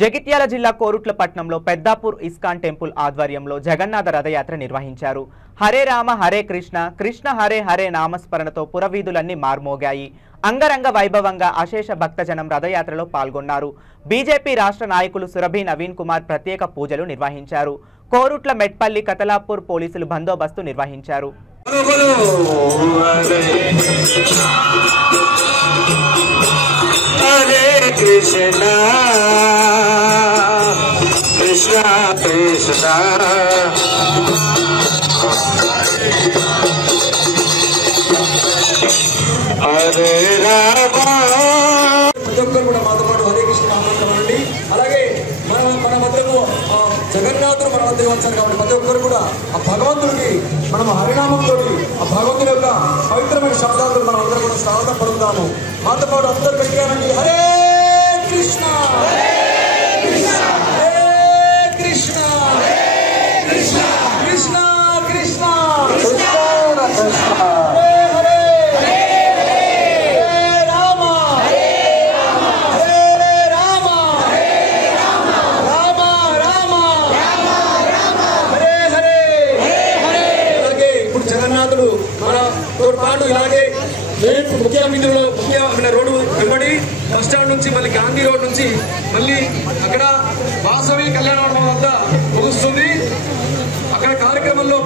జగిత్యాల జిల్లా కోరుట్లపట్నంలో Peddapur ISKCON temple ఆధ్వర్యంలో జగన్నాథ రథయాత్ర నిర్వహించారు. హరే రామ హరే కృష్ణ కృష్ణ హరే హరే నామస్మరణతో పురవీధులన్నీ మార్మోగాయి. అంగరంగ వైభవంగా అశేష భక్తజనం రథయాత్రలో పాల్గొన్నారు. బీజేపీ రాష్ట్ర నాయకులు సురభి నవీన్ కుమార్ ప్రత్యేక పూజలు నిర్వహించారు. కోరుట్ల మెట్పల్లి కతలాపూర్ పోలీసులు బందోబస్తు నిర్వహించారు. Krishna Krishna Krishna Hare Rama కూడా మాతో పాటు హరే కృష్ణ నామండి. అలాగే మన మధ్యలో జగన్నాథుడు మన మధ్య వచ్చారు కాబట్టి ప్రతి ఒక్కరు కూడా ఆ భగవంతుడికి మనం హరినామంతో ఆ భగవంతుడి యొక్క పవిత్రమైన శబ్దాలతో మనం అందరూ కూడా స్వాగతం పలుకుతాము. మాతో పాటు అందరూ పెట్టారండి. హరే కృష్ణ కృష్ణ కృష్ణ కృష్ణ కృష్ణ జగన్నాథుడు మనతో పాటు ఇలాగే ముఖ్యమైన రోడ్డు వెంబడి బస్ స్టాండ్ నుంచి మళ్ళీ గాంధీ రోడ్ నుంచి మళ్ళీ అక్కడ వాసవి కళ్యాణ మండపం వద్ద ముగుస్తుంది. అక్కడ కార్యక్రమంలో